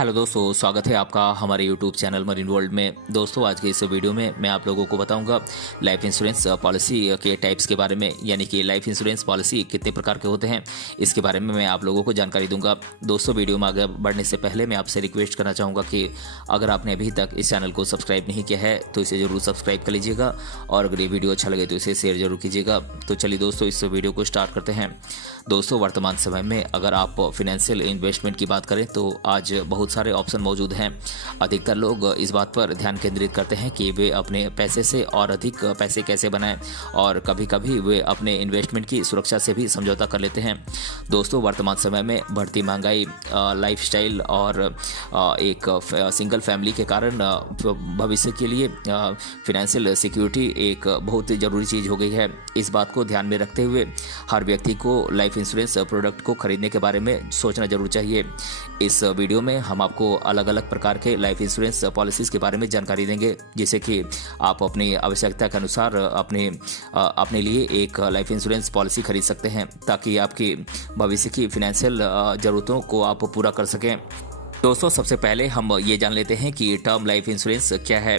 Hello दोस्तों, स्वागत है आपका हमारे यूट्यूब चैनल मरीन वर्ल्ड में। दोस्तों, आज के इस वीडियो में मैं आप लोगों को बताऊंगा लाइफ इंश्योरेंस पॉलिसी के टाइप्स के बारे में, यानी कि लाइफ इंश्योरेंस पॉलिसी कितने प्रकार के होते हैं, इसके बारे में मैं आप लोगों को जानकारी दूंगा। दोस्तों, वीडियो में आगे बढ़ने से पहले मैं आपसे रिक्वेस्ट करना चाहूँगा कि अगर आपने अभी तक इस चैनल को सब्सक्राइब नहीं किया है तो इसे ज़रूर सब्सक्राइब कर लीजिएगा, और अगर ये वीडियो अच्छा लगे तो इसे शेयर जरूर कीजिएगा। तो चलिए दोस्तों, इस वीडियो को स्टार्ट करते हैं। दोस्तों, वर्तमान समय में अगर आप फाइनेंशियल इन्वेस्टमेंट की बात करें तो आज बहुत सारे ऑप्शन मौजूद हैं। अधिकतर लोग इस बात पर ध्यान केंद्रित करते हैं कि वे अपने पैसे से और अधिक पैसे कैसे बनाएं, और कभी कभी वे अपने इन्वेस्टमेंट की सुरक्षा से भी समझौता कर लेते हैं। दोस्तों, वर्तमान समय में बढ़ती महंगाई, लाइफस्टाइल और एक सिंगल फैमिली के कारण भविष्य के लिए फाइनेंशियल सिक्योरिटी एक बहुत ज़रूरी चीज़ हो गई है। इस बात को ध्यान में रखते हुए हर व्यक्ति को लाइफ इंश्योरेंस प्रोडक्ट को खरीदने के बारे में सोचना जरूर चाहिए। इस वीडियो में हम आपको अलग अलग प्रकार के लाइफ इंश्योरेंस पॉलिसीज के बारे में जानकारी देंगे, जिससे कि आप अपनी आवश्यकता के अनुसार अपने लिए एक लाइफ इंश्योरेंस पॉलिसी खरीद सकते हैं, ताकि आपकी भविष्य की फाइनेंशियल ज़रूरतों को आप पूरा कर सकें। दोस्तों, सबसे पहले हम ये जान लेते हैं कि टर्म लाइफ इंश्योरेंस क्या है।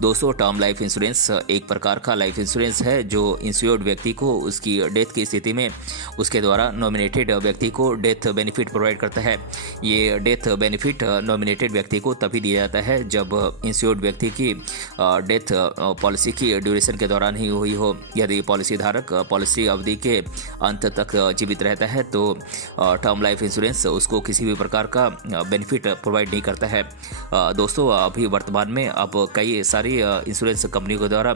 दोस्तों, टर्म लाइफ इंश्योरेंस एक प्रकार का लाइफ इंश्योरेंस है जो इंश्योर्ड व्यक्ति को उसकी डेथ की स्थिति में उसके द्वारा नॉमिनेटेड व्यक्ति को डेथ बेनिफिट प्रोवाइड करता है। ये डेथ बेनिफिट नॉमिनेटेड व्यक्ति को तभी दिया जाता है जब इंश्योर्ड व्यक्ति की डेथ पॉलिसी की ड्यूरेशन के दौरान ही हुई हो। यदि पॉलिसी धारक पॉलिसी अवधि के अंत तक जीवित रहता है तो टर्म लाइफ इंश्योरेंस उसको किसी भी प्रकार का बेनिफिट प्रोवाइड नहीं करता है। दोस्तों, अभी वर्तमान में अब कई सारी इंश्योरेंस कंपनियों के द्वारा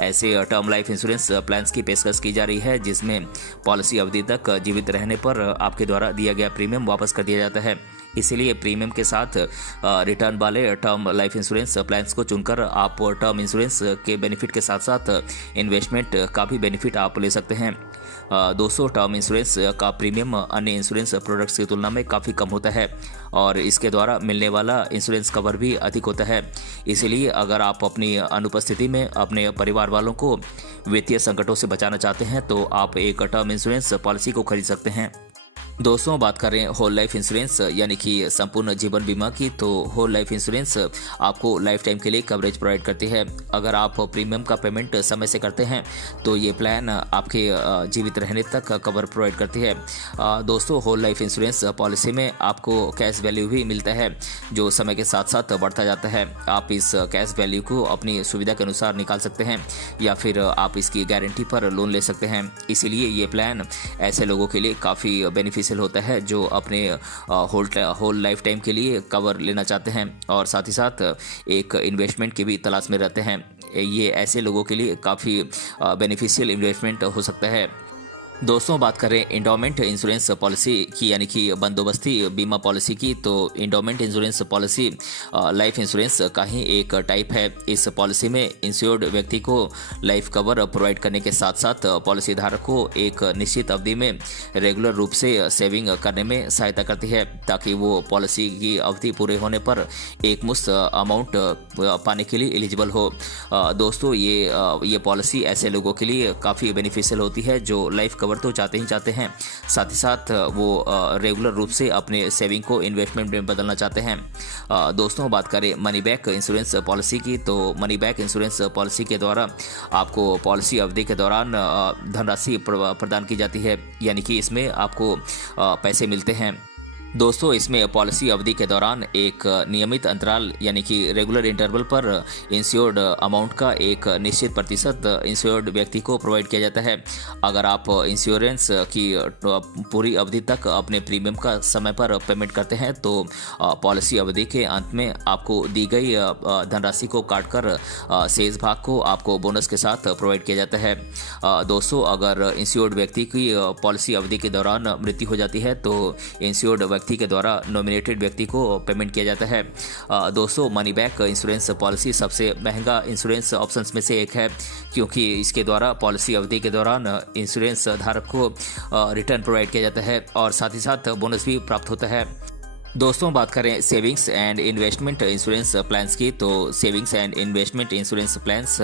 ऐसे टर्म लाइफ इंश्योरेंस प्लान्स की पेशकश की जा रही है, जिसमें पॉलिसी अवधि तक जीवित रहने पर आपके द्वारा दिया गया प्रीमियम वापस कर दिया जाता है। इसीलिए प्रीमियम के साथ रिटर्न वाले टर्म लाइफ इंश्योरेंस प्लान्स को चुनकर आप टर्म इंश्योरेंस के बेनिफिट के साथ साथ इन्वेस्टमेंट का भी बेनिफिट आप ले सकते हैं। दोस्तों, टर्म इंश्योरेंस का प्रीमियम अन्य इंश्योरेंस प्रोडक्ट्स की तुलना में काफ़ी कम होता है, और इसके द्वारा मिलने वाला इंश्योरेंस कवर भी अधिक होता है। इसलिए अगर आप अपनी अनुपस्थिति में अपने परिवार वालों को वित्तीय संकटों से बचाना चाहते हैं तो आप एक टर्म इंश्योरेंस पॉलिसी को खरीद सकते हैं। दोस्तों, बात करें होल लाइफ इंश्योरेंस यानी कि संपूर्ण जीवन बीमा की, तो होल लाइफ इंश्योरेंस आपको लाइफ टाइम के लिए कवरेज प्रोवाइड करती है। अगर आप प्रीमियम का पेमेंट समय से करते हैं तो ये प्लान आपके जीवित रहने तक कवर प्रोवाइड करती है। दोस्तों, होल लाइफ इंश्योरेंस पॉलिसी में आपको कैश वैल्यू भी मिलता है, जो समय के साथ साथ बढ़ता जाता है। आप इस कैश वैल्यू को अपनी सुविधा के अनुसार निकाल सकते हैं, या फिर आप इसकी गारंटी पर लोन ले सकते हैं। इसीलिए ये प्लान ऐसे लोगों के लिए काफ़ी बेनिफिशियल होता है जो अपने होल लाइफ टाइम के लिए कवर लेना चाहते हैं, और साथ ही साथ एक इन्वेस्टमेंट की भी तलाश में रहते हैं। ये ऐसे लोगों के लिए काफ़ी बेनिफिशियल इन्वेस्टमेंट हो सकता है। दोस्तों, बात करें इंडोमेंट इंश्योरेंस पॉलिसी की, यानी कि बंदोबस्ती बीमा पॉलिसी की, तो endowment insurance policy life insurance का ही एक टाइप है। इस पॉलिसी में इंश्योर्ड व्यक्ति को लाइफ कवर प्रोवाइड करने के साथ साथ पॉलिसी धारक को एक निश्चित अवधि में रेगुलर रूप से सेविंग करने में सहायता करती है, ताकि वो पॉलिसी की अवधि पूरे होने पर एक मुश्त अमाउंट पाने के लिए एलिजिबल हो। दोस्तों, ये पॉलिसी ऐसे लोगों के लिए काफ़ी बेनिफिशियल होती है जो लाइफ कवर तो चाहते हैं, साथ ही साथ वो रेगुलर रूप से अपने सेविंग को इन्वेस्टमेंट में बदलना चाहते हैं। दोस्तों, बात करें मनी बैक इंश्योरेंस पॉलिसी की, तो मनी बैक इंश्योरेंस पॉलिसी के द्वारा आपको पॉलिसी अवधि के दौरान धनराशि प्रदान की जाती है, यानी कि इसमें आपको पैसे मिलते हैं। दोस्तों, इसमें पॉलिसी अवधि के दौरान एक नियमित अंतराल यानी कि रेगुलर इंटरवल पर इंश्योर्ड अमाउंट का एक निश्चित प्रतिशत इंश्योर्ड व्यक्ति को प्रोवाइड किया जाता है। अगर आप इंश्योरेंस की पूरी अवधि तक अपने प्रीमियम का समय पर पेमेंट करते हैं तो पॉलिसी अवधि के अंत में आपको दी गई धनराशि को काटकर शेष भाग को आपको बोनस के साथ प्रोवाइड किया जाता है। दोस्तों, अगर इंश्योर्ड व्यक्ति की पॉलिसी अवधि के दौरान मृत्यु हो जाती है तो इंश्योर्ड व्यक्ति के द्वारा नॉमिनेटेड व्यक्ति को पेमेंट किया जाता है। दोस्तों, मनी बैक इंश्योरेंस पॉलिसी सबसे महंगा इंश्योरेंस ऑप्शंस में से एक है, क्योंकि इसके द्वारा पॉलिसी अवधि के दौरान इंश्योरेंस धारक को रिटर्न प्रोवाइड किया जाता है और साथ ही साथ बोनस भी प्राप्त होता है। दोस्तों बात करें savings and investment insurance plans की, तो savings and investment insurance plans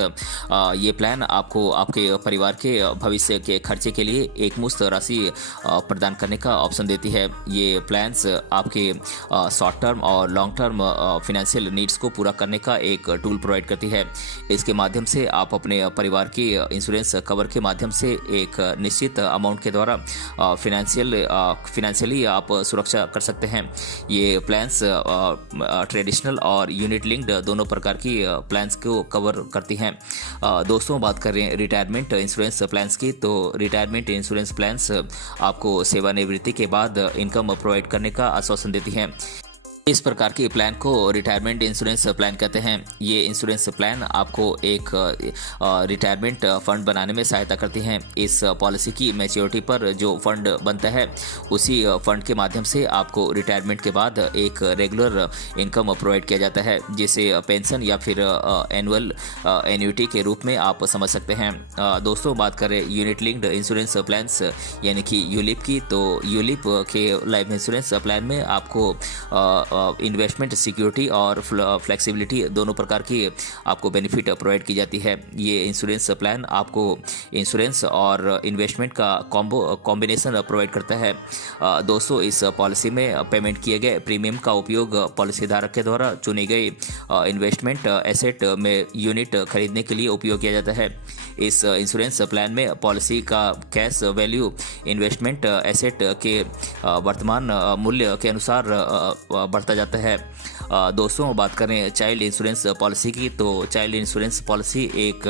ये प्लान आपको आपके परिवार के भविष्य के खर्चे के लिए एक मुश्त राशि प्रदान करने का ऑप्शन देती है। ये प्लान्स आपके शॉर्ट टर्म और लॉन्ग टर्म फिनेंशियल नीड्स को पूरा करने का एक टूल प्रोवाइड करती है। इसके माध्यम से आप अपने परिवार की इंश्योरेंस कवर के माध्यम से एक निश्चित अमाउंट के द्वारा फिनेंशियली आप सुरक्षा कर सकते हैं। ये प्लान्स ट्रेडिशनल और यूनिट लिंक्ड दोनों प्रकार की प्लान्स को कवर करती हैं। दोस्तों बात करें रिटायरमेंट इंश्योरेंस प्लान्स की, तो रिटायरमेंट इंश्योरेंस प्लान्स आपको सेवानिवृत्ति के बाद इनकम प्रोवाइड करने का आश्वासन देती हैं। इस प्रकार के प्लान को रिटायरमेंट इंश्योरेंस प्लान कहते हैं। ये इंश्योरेंस प्लान आपको एक रिटायरमेंट फंड बनाने में सहायता करती हैं। इस पॉलिसी की मैच्योरिटी पर जो फंड बनता है उसी फंड के माध्यम से आपको रिटायरमेंट के बाद एक रेगुलर इनकम प्रोवाइड किया जाता है, जिसे पेंशन या फिर एनुअल एन्युटी के रूप में आप समझ सकते हैं। दोस्तों बात करें यूनिट लिंक्ड इंश्योरेंस प्लान्स यानी कि यूलिप की, तो यूलिप के लाइफ इंश्योरेंस प्लान में आपको इन्वेस्टमेंट सिक्योरिटी और फ्लेक्सिबिलिटी दोनों प्रकार की आपको बेनिफिट प्रोवाइड की जाती है। ये इंश्योरेंस प्लान आपको इंश्योरेंस और इन्वेस्टमेंट का कॉम्बिनेशन प्रोवाइड करता है। दोस्तों इस पॉलिसी में पेमेंट किए गए प्रीमियम का उपयोग पॉलिसी धारक के द्वारा चुनी गई इन्वेस्टमेंट एसेट में यूनिट खरीदने के लिए उपयोग किया जाता है। इस इंश्योरेंस प्लान में पॉलिसी का कैश वैल्यू इन्वेस्टमेंट एसेट के वर्तमान मूल्य के अनुसार बढ़ता जाता है। दोस्तों बात करें चाइल्ड इंश्योरेंस पॉलिसी की, तो चाइल्ड इंश्योरेंस पॉलिसी एक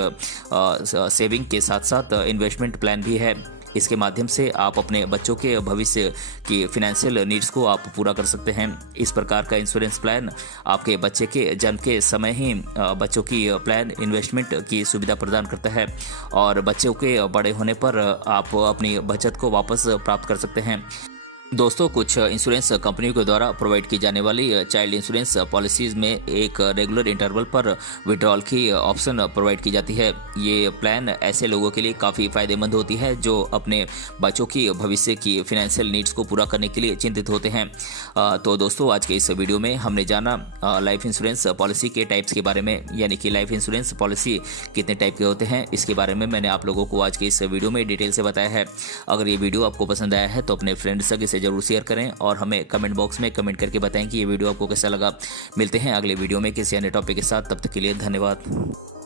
सेविंग के साथ साथ इन्वेस्टमेंट प्लान भी है। इसके माध्यम से आप अपने बच्चों के भविष्य की फिनेंशियल नीड्स को आप पूरा कर सकते हैं। इस प्रकार का इंश्योरेंस प्लान आपके बच्चे के जन्म के समय ही बच्चों की प्लान इन्वेस्टमेंट की सुविधा प्रदान करता है और बच्चों के बड़े होने पर आप अपनी बचत को वापस प्राप्त कर सकते हैं। दोस्तों कुछ इंश्योरेंस कंपनियों के द्वारा प्रोवाइड की जाने वाली चाइल्ड इंश्योरेंस पॉलिसीज़ में एक रेगुलर इंटरवल पर विड्रॉल की ऑप्शन प्रोवाइड की जाती है। ये प्लान ऐसे लोगों के लिए काफ़ी फ़ायदेमंद होती है जो अपने बच्चों की भविष्य की फिनेंशियल नीड्स को पूरा करने के लिए चिंतित होते हैं। तो दोस्तों आज के इस वीडियो में हमने जाना लाइफ इंश्योरेंस पॉलिसी के टाइप्स के बारे में, यानी कि लाइफ इंश्योरेंस पॉलिसी कितने टाइप के होते हैं, इसके बारे में मैंने आप लोगों को आज के इस वीडियो में डिटेल से बताया है। अगर ये वीडियो आपको पसंद आया है तो अपने फ्रेंड्स के जरूर शेयर करें और हमें कमेंट बॉक्स में कमेंट करके बताएं कि ये वीडियो आपको कैसा लगा। मिलते हैं अगले वीडियो में किसी अन्य टॉपिक के साथ, तब तक के लिए धन्यवाद।